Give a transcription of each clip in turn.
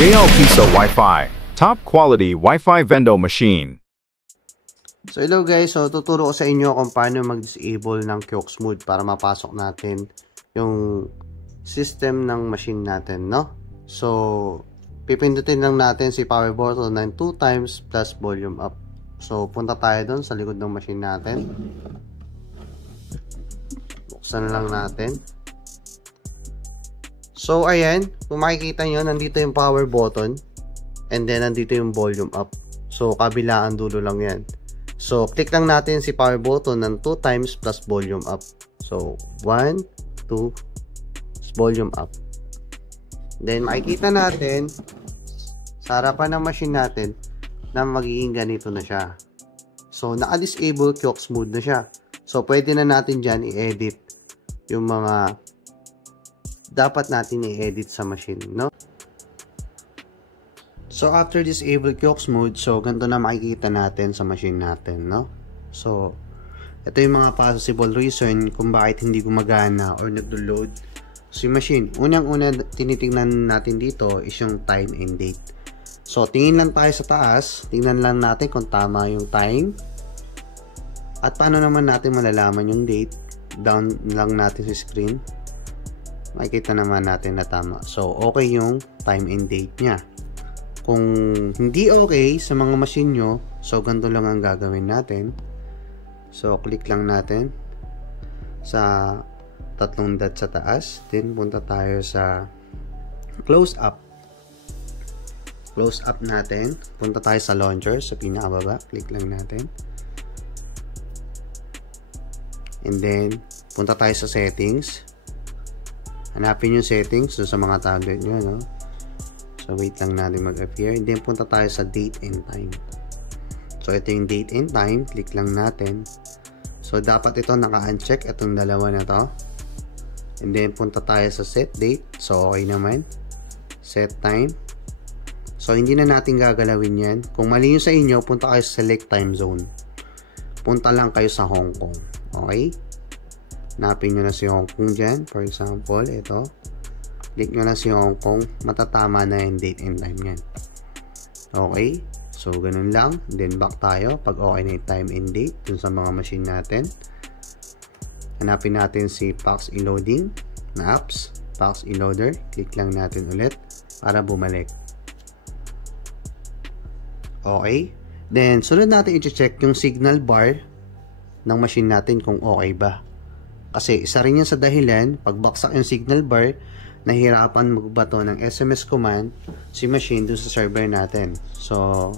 JL Pisa Wi-Fi, top quality Wi-Fi Vendo machine. So hello guys, so tuturo ko sa inyo kung paano mag-disable ng Kiox mode para mapasok natin yung system ng machine natin, no? So pipindutin lang natin si power button ng 2 times plus volume up. So punta tayo doon sa likod ng machine natin. Buksan lang natin. So ayan, kung makikita nyo, nandito yung power button and then nandito yung volume up. So kabilaan dulo lang yan. So click lang natin si power button ng 2 times plus volume up. So 1, 2, volume up. Then makikita natin sa harapan ng machine natin na magiging ganito na siya. So naka-disable Kiox mode na siya. So pwede na natin dyan i-edit yung mga dapat natin i-edit sa machine, no? So after disable Kiox mode, so ganito na makikita natin sa machine natin, no? So ito yung mga possible reason kung bakit hindi gumagana or nagdo-load si machine. Unang-una tinitingnan natin dito is yung time and date. So tingin lang tayo sa taas, tingnan lang natin kung tama yung time. At paano naman natin malalaman yung date? Down lang natin sa screen. Makikita naman natin na tama. So okay yung time and date nya. Kung hindi okay sa mga machine nyo, so ganito lang ang gagawin natin. So click lang natin sa tatlong dot sa taas, then punta tayo sa close up. Close up natin, punta tayo sa launcher sa pinakababa, click lang natin. And then punta tayo sa settings. Hanapin yung settings so sa mga tablet nyo, no? So wait lang natin mag-appear. And then punta tayo sa date and time. So ito yung date and time, click lang natin. So dapat ito naka-uncheck itong dalawa na to. And then punta tayo sa set date. So okay naman. Set time. So hindi na natin gagalawin yan. Kung mali yun sa inyo, punta kayo sa select time zone. Punta lang kayo sa Hong Kong. Okay? Hanapin nyo na si Hong Kong dyan. For example, ito. Click nyo na si Hong Kong. Matatama na yung date and time yan. Okay? So, ganun lang. Then, back tayo. Pag okay na yung time and date dun sa mga machine natin. Hanapin natin si PAX E-Loading na apps. PAX E-Loader. Click lang natin ulit para bumalik. Okay? Then, sunod natin i-check yung signal bar ng machine natin kung okay ba. Kasi isa rin yan sa dahilan, pag baksak yung signal bar, nahirapan magbato ng SMS command si machine dun sa server natin. So,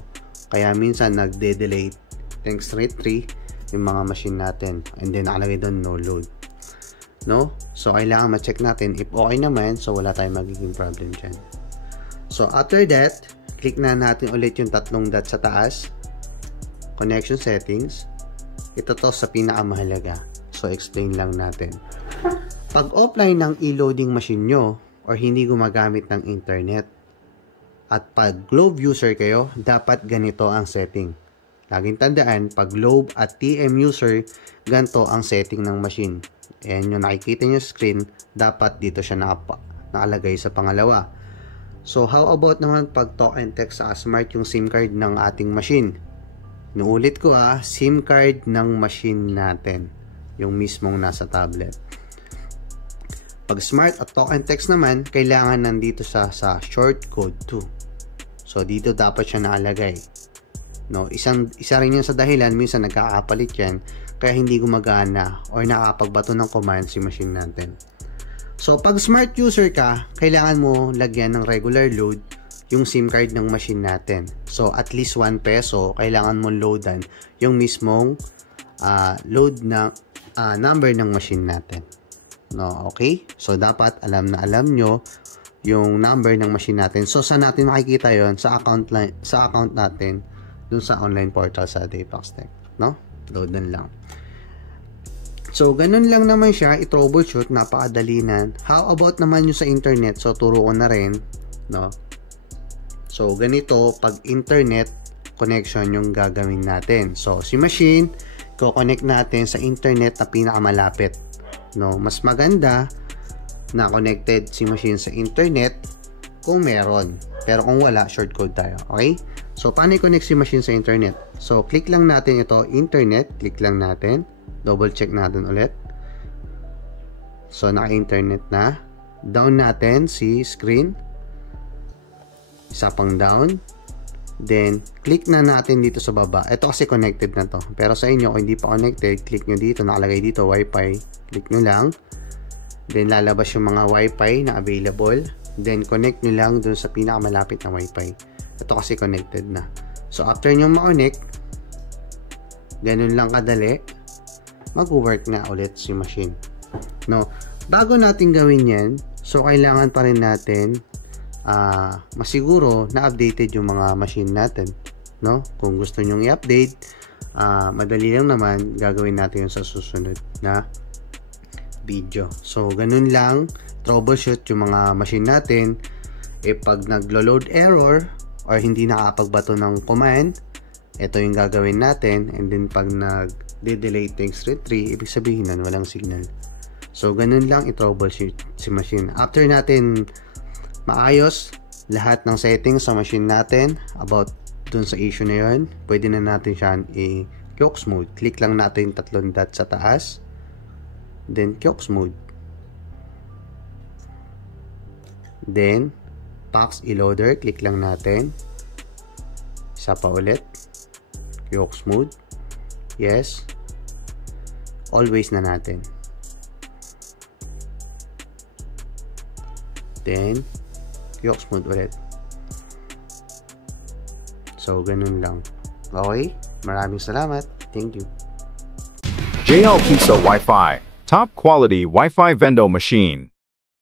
kaya minsan nagde-delay thanks rate 3 yung mga machine natin. And then nakalagay doon no load. No? So, kailangan ma-check natin. If okay naman, so wala tayong magiging problem dyan. So, after that, click na natin ulit yung tatlong dot sa taas. Connection settings. Ito to sa pinakamahalaga. So, explain lang natin. Pag offline ng e-loading machine nyo or hindi gumagamit ng internet at pag Globe user kayo, dapat ganito ang setting. Laging tandaan, pag Globe at TM user, ganito ang setting ng machine. Ayan yung nakikita nyo screen, dapat dito siya nakalagay sa pangalawa. So, how about naman pag talk and text sa smart yung SIM card ng ating machine? Nuulit ko SIM card ng machine natin. Yung mismong nasa tablet. Pag smart at talk and text naman, kailangan nandito sa short code 2. So, dito dapat siya nakalagay. No? Isa rin yan sa dahilan, minsan nagkakapalit yan, kaya hindi gumagana or nakakapagbato ng command si machine natin. So, pag smart user ka, kailangan mo lagyan ng regular load yung SIM card ng machine natin. So, at least 1 peso, kailangan mo loadan yung mismong load na number ng machine natin. No, okay? So, dapat alam nyo yung number ng machine natin. So, saan natin makikita yon? Sa account natin dun sa online portal sa Daypax Tech. No? Loadan lang. So, ganun lang naman siya. I-troubleshoot. Napakadali na. How about naman yung sa internet? So, turo ko na rin. No? So, ganito. Pag internet connection yung gagawin natin. So, si machine, ko-connect natin sa internet na pinakamalapit. No, mas maganda na connected si machine sa internet kung meron. Pero kung wala, shortcode tayo. Okay? So, paano i-connect si machine sa internet? So, click lang natin ito, internet. Click lang natin. Double check natin ulit. So, naka-internet na. Down natin si screen. Isa pang down. Then, click na natin dito sa baba. Ito kasi connected na to. Pero sa inyo, kung hindi pa connected, click nyo dito. Nakalagay dito, Wi-Fi. Click nyo lang. Then, lalabas yung mga Wi-Fi na available. Then, connect nyo lang dun sa pinakamalapit na Wi-Fi. Ito kasi connected na. So, after nyo ma-connect, ganun lang kadali, mag-work na ulit si machine. No? Bago natin gawin yan, so, kailangan pa rin natin masiguro na updated yung mga machine natin. No? Kung gusto nyo i-update, madali lang naman, gagawin natin yung sa susunod na video. So, ganun lang, troubleshoot yung mga machine natin. Pag naglo-load error or hindi nakapagbato ng command, ito yung gagawin natin. And then, pag nag-delay things retry, ibig sabihin nun, walang signal. So, ganun lang i-troubleshoot si machine. After natin maayos lahat ng settings sa machine natin about dun sa issue na yun, pwede na natin siya i-Kiox mode. Click lang natin 3 dots sa taas. Then, Kiox mode. Then, PAX e-loader. Click lang natin. Isa pa ulit. Kiox mode. Yes. Always na natin. Then, Kiox mode ulit. So, ganun lang. Okay? Maraming salamat. Thank you. JL Pizza Wi-Fi. Top quality Wi-Fi vendor machine.